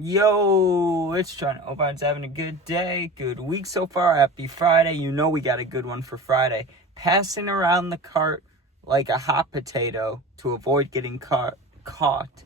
Yo, it's John. Hope everyone's having a good day, good week so far. Happy Friday. You know we got a good one for Friday. Passing around the cart like a hot potato to avoid getting caught.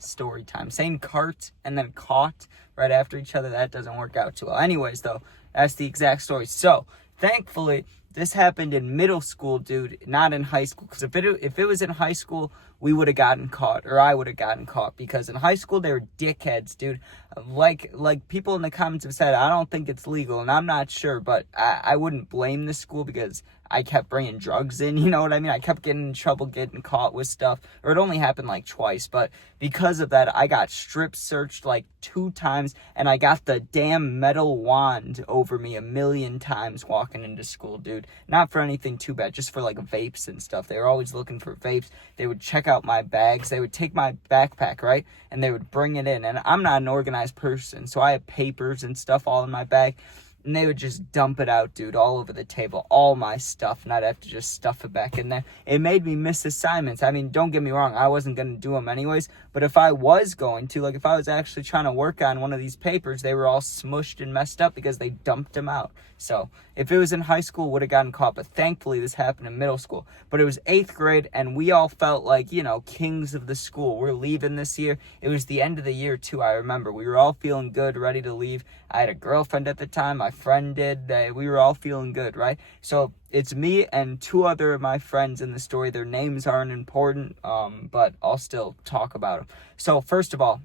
Story time. Saying cart and then caught right after each other, that doesn't work out too well. Anyways, though, that's the exact story. So, thankfully, this happened in middle school, dude, not in high school. Because if it was in high school, we would have gotten caught, or I would have gotten caught. Because in high school, they were dickheads, dude. Like people in the comments have said, I don't think it's legal, and I'm not sure, but I wouldn't blame the school because I kept bringing drugs in, you know what I mean? I kept getting in trouble, getting caught with stuff, or it only happened like twice, but because of that, I got strip searched like 2 times, and I got the damn metal wand over me a million times walking into school, dude. Not for anything too bad, just for like vapes and stuff. They were always looking for vapes. They would check out my bags. They would take my backpack, right? And they would bring it in, and I'm not an organized person, so I have papers and stuff all in my bag. And they would just dump it out, dude, all over the table, all my stuff, and I'd have to just stuff it back in there. It made me miss assignments. I mean, don't get me wrong, I wasn't going to do them anyways, but if I was going to, like if I was actually trying to work on one of these papers, they were all smushed and messed up because they dumped them out. So if it was in high school, would have gotten caught, but thankfully this happened in middle school. But it was 8th grade, and we all felt like, kings of the school. We're leaving this year. It was the end of the year, too, I remember. We were all feeling good, ready to leave. I had a girlfriend at the time. My friend did. We were all feeling good, right? So it's me and 2 other of my friends in the story. Their names aren't important, but I'll still talk about them. So first of all,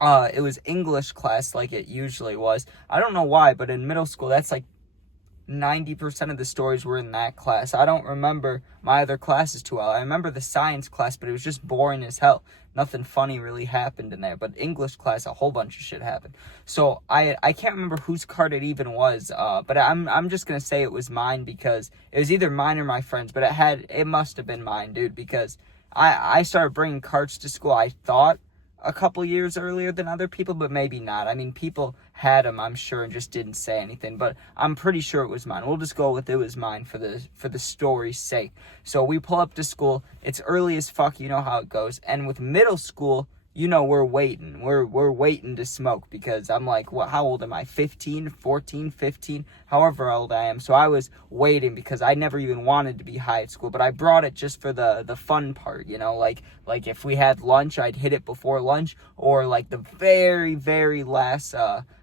it was English class like it usually was. I don't know why, but in middle school, that's like 90% of the stories were in that class. I don't remember my other classes too well. I remember the science class, but it was just boring as hell. Nothing funny really happened in there. But English class, a whole bunch of shit happened. So I can't remember whose card it even was. But I'm just gonna say it was mine because it was either mine or my friend's. But it must have been mine, dude, because I started bringing cards to school. I thought a couple years earlier than other people, but maybe not. I mean, people had them, I'm sure, and just didn't say anything, but I'm pretty sure it was mine. We'll just go with it was mine for the story's sake. So we pull up to school. It's early as fuck, you know how it goes. And with middle school, we're waiting. We're waiting to smoke because I'm like, how old am I? 15, 14, 15, however old I am. So I was waiting because I never even wanted to be high at school, but I brought it just for the fun part, like if we had lunch, I'd hit it before lunch or like the very, very last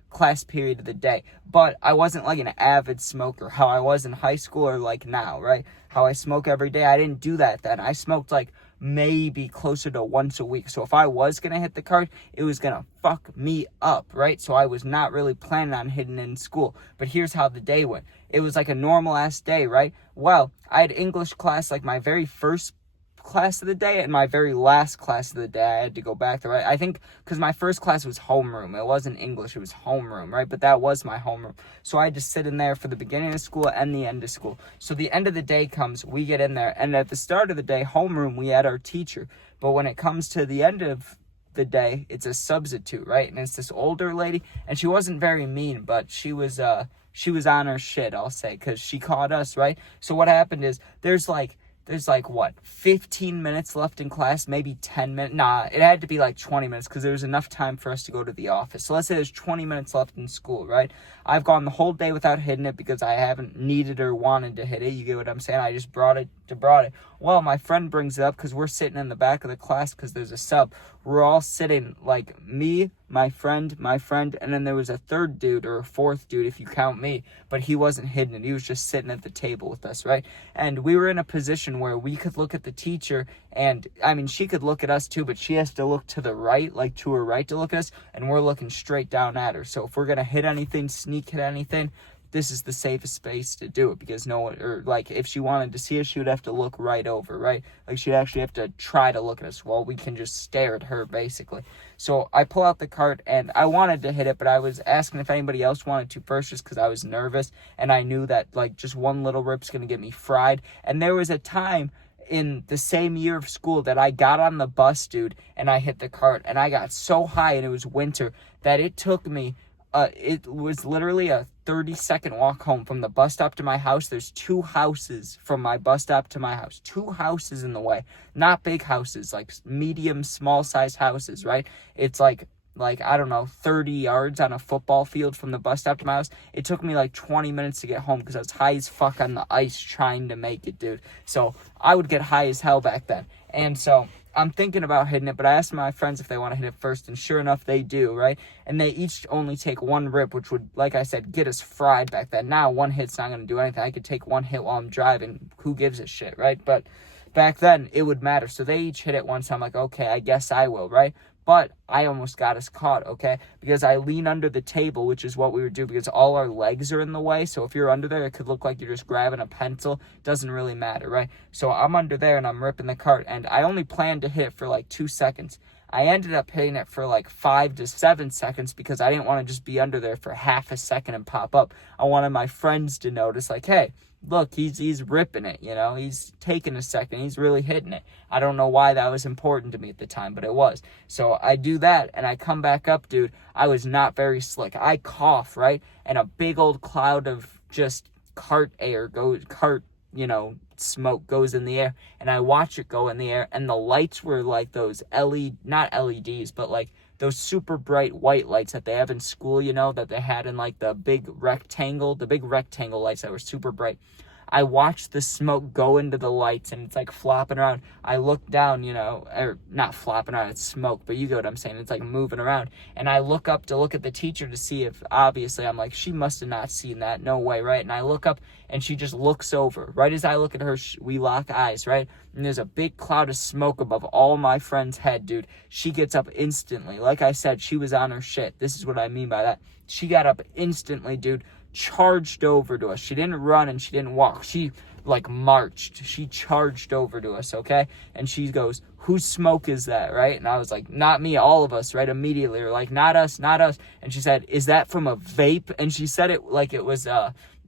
class period of the day. But I wasn't like an avid smoker, how I was in high school or like now, right? How I smoke every day. I didn't do that then. I smoked like maybe closer to once a week. So if I was going to hit the card, it was going to fuck me up, right? So I was not really planning on hitting in school. But here's how the day went. It was like a normal ass day, right? Well, I had English class like my very first class of the day and my very last class of the day. I had to go back there, right? I think because my first class was homeroom. It wasn't English, it was homeroom, right? But that was my homeroom. So I had to sit in there for the beginning of school and the end of school. So the end of the day comes, we get in there, and at the start of the day, homeroom, we had our teacher. But when it comes to the end of the day, it's a substitute, right? And it's this older lady, and she wasn't very mean, but she was on her shit, I'll say, because she caught us, right? So what happened is there's like 15 minutes left in class, maybe 10 minutes. Nah, it had to be like 20 minutes because there was enough time for us to go to the office. So let's say there's 20 minutes left in school, right? I've gone the whole day without hitting it because I haven't needed or wanted to hit it. You get what I'm saying? I just brought it. Well, my friend brings it up because we're sitting in the back of the class because there's a sub. We're all sitting, like me, my friend, and then there was a third dude or a fourth dude if you count me, but he wasn't hitting it. He was just sitting at the table with us, right? And we were in a position where we could look at the teacher, and I mean, she could look at us too, but she has to look to the right, like to her right to look at us, and we're looking straight down at her. So if we're going to hit anything, sneak hit anything, this is the safest space to do it because no one, or like if she wanted to see us, she would have to look right over, right? Like she'd actually have to try to look at us while we can just stare at her basically. So I pull out the card and I wanted to hit it, but I was asking if anybody else wanted to first just because I was nervous and I knew that like just one little rip's going to get me fried. And there was a time in the same year of school that I got on the bus, dude, and I hit the cart and I got so high and it was winter that it took me it was literally a 30-second walk home from the bus stop to my house. There's 2 houses from my bus stop to my house. 2 houses in the way. Not big houses, like medium, small-sized houses, right? It's like like, I don't know, 30 yards on a football field from the bus stop to my house. It took me like 20 minutes to get home because I was high as fuck on the ice trying to make it, dude. So I would get high as hell back then. And so I'm thinking about hitting it, but I asked my friends if they want to hit it first, and sure enough, they do, right? And they each only take one rip, which would, like I said, get us fried back then. Now, one hit's not going to do anything. I could take one hit while I'm driving. Who gives a shit, right? But back then, it would matter. So they each hit it once. I'm like, okay, I guess I will, right? But I almost got us caught, okay? Because I lean under the table, which is what we would do because all our legs are in the way. So if you're under there, it could look like you're just grabbing a pencil. Doesn't really matter, right? So I'm under there and I'm ripping the cart. And I only planned to hit for like 2 seconds. I ended up hitting it for like 5 to 7 seconds because I didn't want to just be under there for half a second and pop up. I wanted my friends to notice, like, hey, look, he's ripping it, you know, he's taking a second, he's really hitting it. I don't know why that was important to me at the time, but it was. So I do that, and I come back up, dude. I was not very slick. I cough, right? And a big old cloud of just smoke goes in the air, and I watch it go in the air, and the lights were like those not LEDs, but like those super bright white lights that they have in school, you know, that they had in like the big rectangle lights that were super bright. I watched the smoke go into the lights, and it's like flopping around. I look down, you know, or not flopping around, it's smoke, but you get what I'm saying. It's like moving around. And I look up to look at the teacher to see if, obviously, I'm like, she must have not seen that. No way, right? And I look up, and she just looks over. Right as I look at her, we lock eyes, right? And there's a big cloud of smoke above all my friend's head, dude. She gets up instantly. Like I said, she was on her shit. This is what I mean by that. She got up instantly, dude. Charged over to us. She didn't run and she didn't walk. She like marched. She charged over to us, okay? And she goes, whose smoke is that, right? And I was like, not me, all of us, right? Immediately. We're like, not us, not us. And she said, is that from a vape? And she said it like it was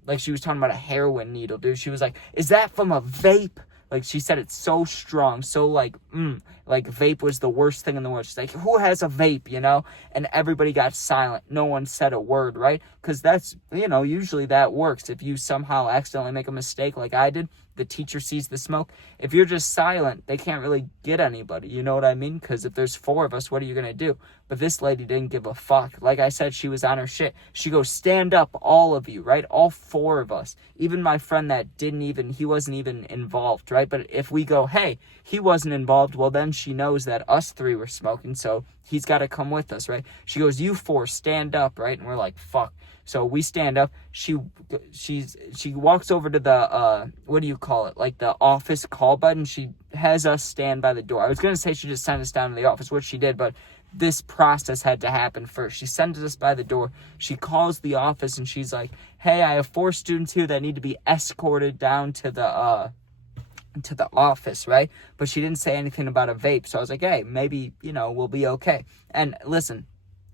like she was talking about a heroin needle, dude. She was like, is that from a vape? Like, she said it so strong, so like vape was the worst thing in the world. She's like, who has a vape, you know? And everybody got silent. No one said a word, right? Because that's, you know, usually that works. If you somehow accidentally make a mistake like I did, the teacher sees the smoke. If you're just silent, they can't really get anybody. You know what I mean? Because if there's 4 of us, what are you going to do? But this lady didn't give a fuck. Like I said, she was on her shit. She goes, stand up, all of you, right? All 4 of us. Even my friend that he wasn't even involved, right? But if we go, hey, he wasn't involved, well, then she knows that us 3 were smoking, so he's got to come with us, right? She goes, you 4, stand up, right? And we're like, fuck. So we stand up. She walks over to the, what do you call it? Like the office call button. She has us stand by the door. I was going to say she just sent us down to the office, which she did, but this process had to happen first. She sends us by the door. She calls the office and she's like, hey, I have 4 students here that need to be escorted down to the office, right? But she didn't say anything about a vape. So I was like, hey, maybe, you know, we'll be okay. And listen,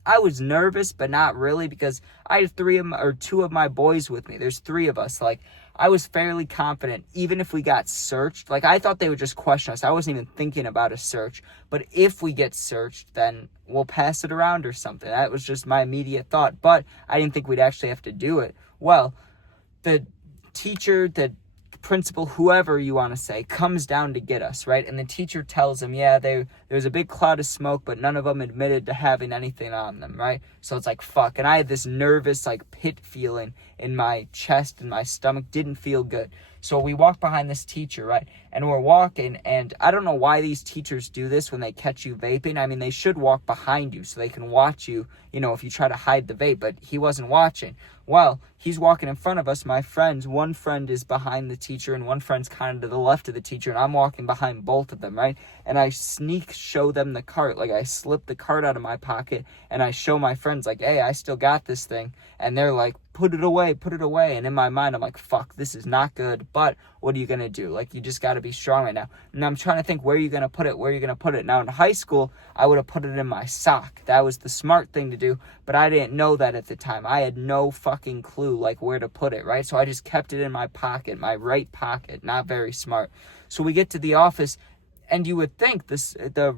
I was nervous, but not really, because I had 2 of my boys with me. There's 3 of us. Like, I was fairly confident, even if we got searched. Like, I thought they would just question us. I wasn't even thinking about a search. But if we get searched, then we'll pass it around or something. That was just my immediate thought. But I didn't think we'd actually have to do it. Well, the teacher, the principal, whoever you want to say, comes down to get us, right? And the teacher tells them, yeah, there's a big cloud of smoke, but none of them admitted to having anything on them, right? So it's like, fuck. And I had this nervous, like, pit feeling in my chest and my stomach. Didn't feel good. So we walk behind this teacher, right? And we're walking, and I don't know why these teachers do this when they catch you vaping. I mean, they should walk behind you so they can watch you, you know, if you try to hide the vape, but he wasn't watching. Well, he's walking in front of us. My friends, one friend is behind the teacher, and one friend's kind of to the left of the teacher, and I'm walking behind both of them, right? And I show them the cart. Like, I slip the cart out of my pocket, and I show my friends, like, hey, I still got this thing. And they're like, put it away. And in my mind, I'm like, fuck, this is not good. But what are you going to do? Like, you just got to be strong right now. And I'm trying to think, where are you going to put it? Now, in high school, I would have put it in my sock. That was the smart thing to do. But I didn't know that at the time. I had no fucking clue, like, where to put it, right? So I just kept it in my pocket, my right pocket. Not very smart. So we get to the office, and you would think the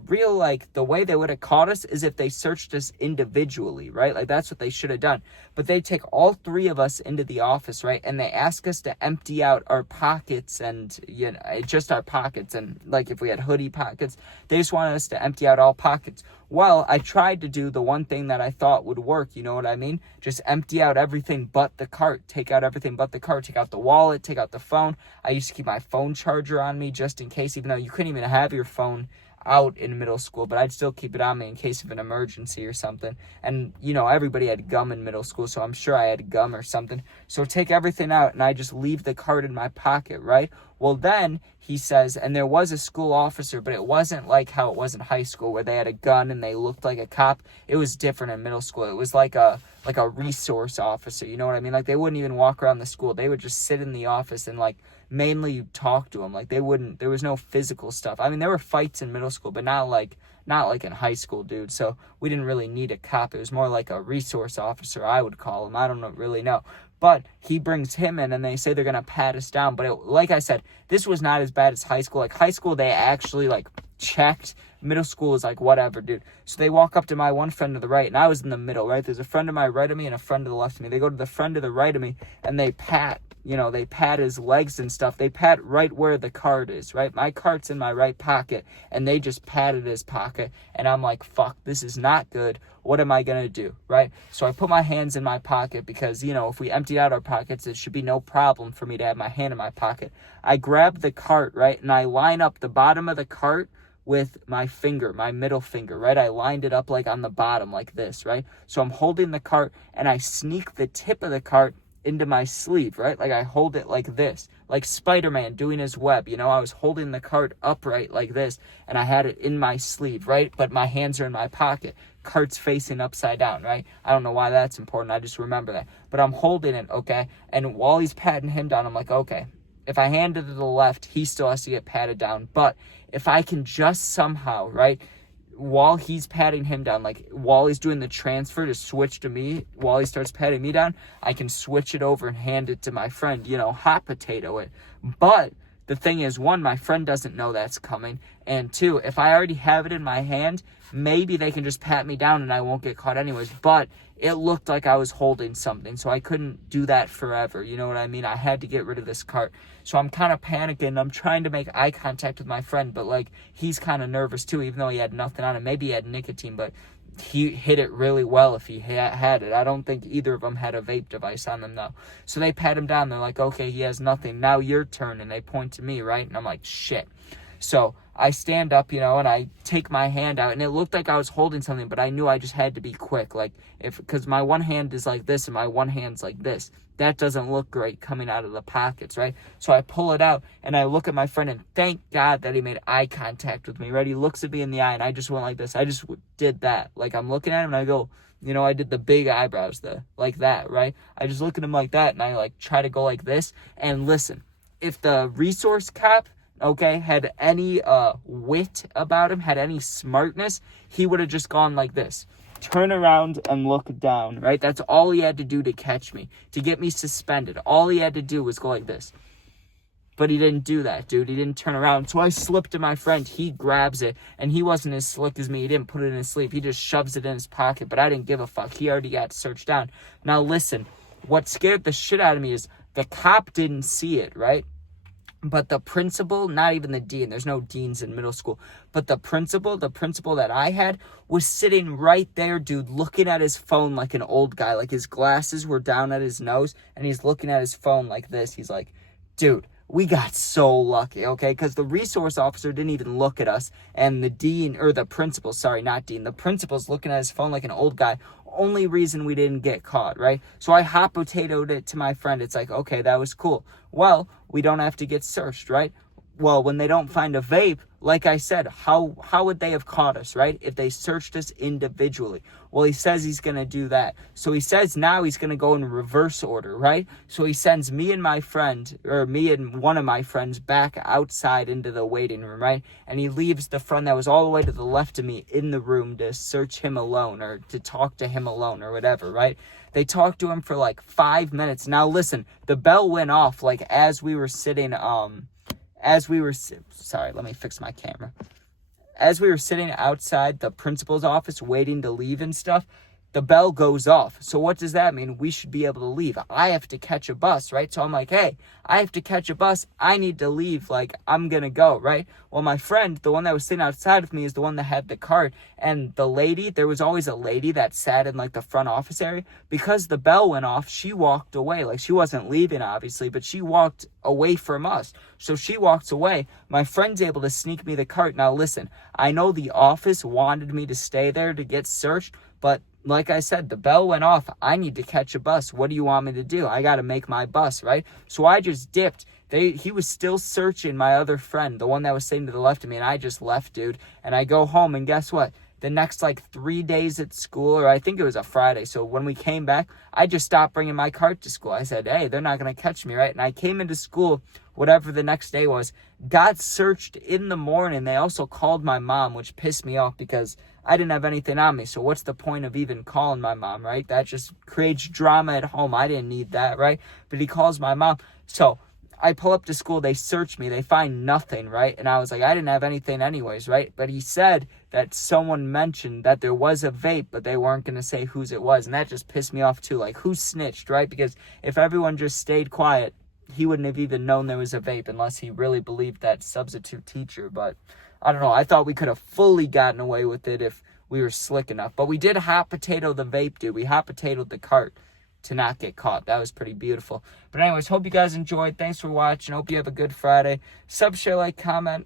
way they would have caught us is if they searched us individually, right? Like, that's what they should have done. But they take all 3 of us into the office, right? And they ask us to empty out our pockets, and, you know, just our pockets. And, like, if we had hoodie pockets, they just wanted us to empty out all pockets. Well, I tried to do the one thing that I thought would work, you know what I mean? Just empty out everything but the cart. Take out everything but the cart. Take out the wallet, take out the phone. I used to keep my phone charger on me just in case, even though you couldn't even have your phone out in middle school, but I'd still keep it on me in case of an emergency or something. And, you know, everybody had gum in middle school, so I'm sure I had gum or something. So take everything out, and I just leave the card in my pocket, right? Well, then he says, and there was a school officer, but it wasn't like how it was in high school where they had a gun and they looked like a cop. It was different in middle school. It was like a resource officer, you know what I mean? Like, they wouldn't even walk around the school. They would just sit in the office and, like, mainly you talk to them. Like, there was no physical stuff. I mean, there were fights in middle school, but not like in high school, dude. So we didn't really need a cop. It was more like a resource officer, I would call him. I don't really know. But he brings him in, and they say they're going to pat us down. But like I said, this was not as bad as high school. Like, high school, they actually, like, checked. Middle school is like, whatever, dude. So they walk up to my one friend to the right, and I was in the middle, right? There's a friend to my right of me and a friend to the left of me. They go to the friend to the right of me, and they pat his legs and stuff. They pat right where the card is, right? My card's in my right pocket, and they just patted his pocket. And I'm like, fuck, this is not good. What am I going to do, right? So I put my hands in my pocket because, you know, if we emptied out our pockets, it should be no problem for me to have my hand in my pocket. I grab the cart, right? And I line up the bottom of the cart with my finger, my middle finger, right? I lined it up like on the bottom like this, right? So I'm holding the cart, and I sneak the tip of the cart into my sleeve, right? Like, I hold it like this, like Spider-Man doing his web, you know? I was holding the cart upright like this, and I had it in my sleeve, right? But my hands are in my pocket. Cart's facing upside down, right? I don't know why that's important. I just remember that. But I'm holding it, okay? And while he's patting him down, I'm like, okay, if I hand it to the left, he still has to get patted down. But if I can just somehow, right, while he's patting him down, like while he's doing the transfer to switch to me, while he starts patting me down, I can switch it over and hand it to my friend, you know, hot potato it. But the thing is, one, my friend doesn't know that's coming. And two, if I already have it in my hand, maybe they can just pat me down and I won't get caught anyways. But it looked like I was holding something, so I couldn't do that forever. You know what I mean? I had to get rid of this cart. So I'm kind of panicking. I'm trying to make eye contact with my friend, but, like, he's kind of nervous too, even though he had nothing on him. Maybe he had nicotine, but he hit it really well if he had it. I don't think either of them had a vape device on them, though. So they pat him down. They're like, okay, he has nothing. Now your turn. And they point to me, right? And I'm like, shit. So I stand up, you know, and I take my hand out, and it looked like I was holding something, but I knew I just had to be quick, like, because my one hand is like this and my one hand's like this. That doesn't look great coming out of the pockets, right? So I pull it out, and I look at my friend, and thank God that he made eye contact with me, right? He looks at me in the eye, and I just went like this. I just did that. Like, I'm looking at him, and I go, you know, I did the big eyebrows, like that, right? I just look at him like that, and I, like, try to go like this. And listen, if the resource cop, okay, had any wit about him, had any smartness, he would have just gone like this. Turn around and look down, right? That's all he had to do to catch me, to get me suspended. All he had to do was go like this. But he didn't do that, dude. He didn't turn around. So I slipped to my friend. He grabs it, and he wasn't as slick as me. He didn't put it in his sleeve. He just shoves it in his pocket, but I didn't give a fuck. He already got searched down. Now listen, what scared the shit out of me is the cop didn't see it, right? But the principal, not even the dean, there's no deans in middle school, but the principal that I had was sitting right there, dude, looking at his phone like an old guy. Like, his glasses were down at his nose, and he's looking at his phone like this. He's like, dude, we got so lucky, okay? Because the resource officer didn't even look at us, and the dean, or the principal, sorry, not dean, the principal's looking at his phone like an old guy. Only reason we didn't get caught, right? So I hot potatoed it to my friend. It's like, okay, that was cool. Well, we don't have to get searched, right? Well, when they don't find a vape, like I said, how would they have caught us, right? If they searched us individually. Well, he says he's going to do that. So he says now he's going to go in reverse order, right? So he sends me and my friend, or me and one of my friends, back outside into the waiting room, right? And he leaves the friend that was all the way to the left of me in the room to search him alone, or to talk to him alone, or whatever, right? They talked to him for like 5 minutes. Now listen, the bell went off like as we were sitting, sorry, let me fix my camera. As we were sitting outside the principal's office waiting to leave and stuff, the bell goes off. So what does that mean? We should be able to leave. I have to catch a bus, right? So I'm like, hey, I have to catch a bus. I need to leave. Like, I'm going to go, right? Well, my friend, the one that was sitting outside of me, is the one that had the cart. And the lady, there was always a lady that sat in like the front office area. Because the bell went off, she walked away. Like, she wasn't leaving, obviously, but she walked away from us. So she walks away. My friend's able to sneak me the cart. Now, listen, I know the office wanted me to stay there to get searched, but like I said, the bell went off. I need to catch a bus. What do you want me to do? I got to make my bus, right? So I just dipped. He was still searching my other friend, the one that was sitting to the left of me, and I just left, dude. And I go home, and guess what? The next, 3 days at school, or I think it was a Friday, so when we came back, I just stopped bringing my cart to school. I said, hey, they're not going to catch me, right? And I came into school, whatever the next day was, got searched in the morning. They also called my mom, which pissed me off because I didn't have anything on me. So what's the point of even calling my mom, right? That just creates drama at home. I didn't need that, right? But he calls my mom. So I pull up to school. They search me. They find nothing, right? And I was like, I didn't have anything anyways, right? But he said that someone mentioned that there was a vape, but they weren't going to say whose it was. And that just pissed me off too. Like, who snitched, right? Because if everyone just stayed quiet, he wouldn't have even known there was a vape unless he really believed that substitute teacher. But I don't know. I thought we could have fully gotten away with it if we were slick enough. But we did hot potato the vape, dude. We hot potatoed the cart to not get caught. That was pretty beautiful. But anyways, hope you guys enjoyed. Thanks for watching. Hope you have a good Friday. Sub, share, like, comment.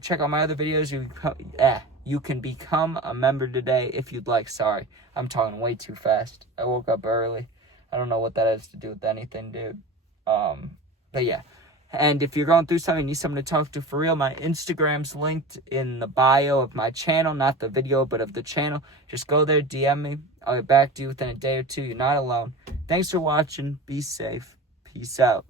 Check out my other videos. You can become a member today if you'd like. Sorry, I'm talking way too fast. I woke up early. I don't know what that has to do with anything, dude. But yeah. And if you're going through something, you need someone to talk to for real, my Instagram's linked in the bio of my channel, not the video, but of the channel. Just go there, DM me. I'll get back to you within a day or two. You're not alone. Thanks for watching. Be safe. Peace out.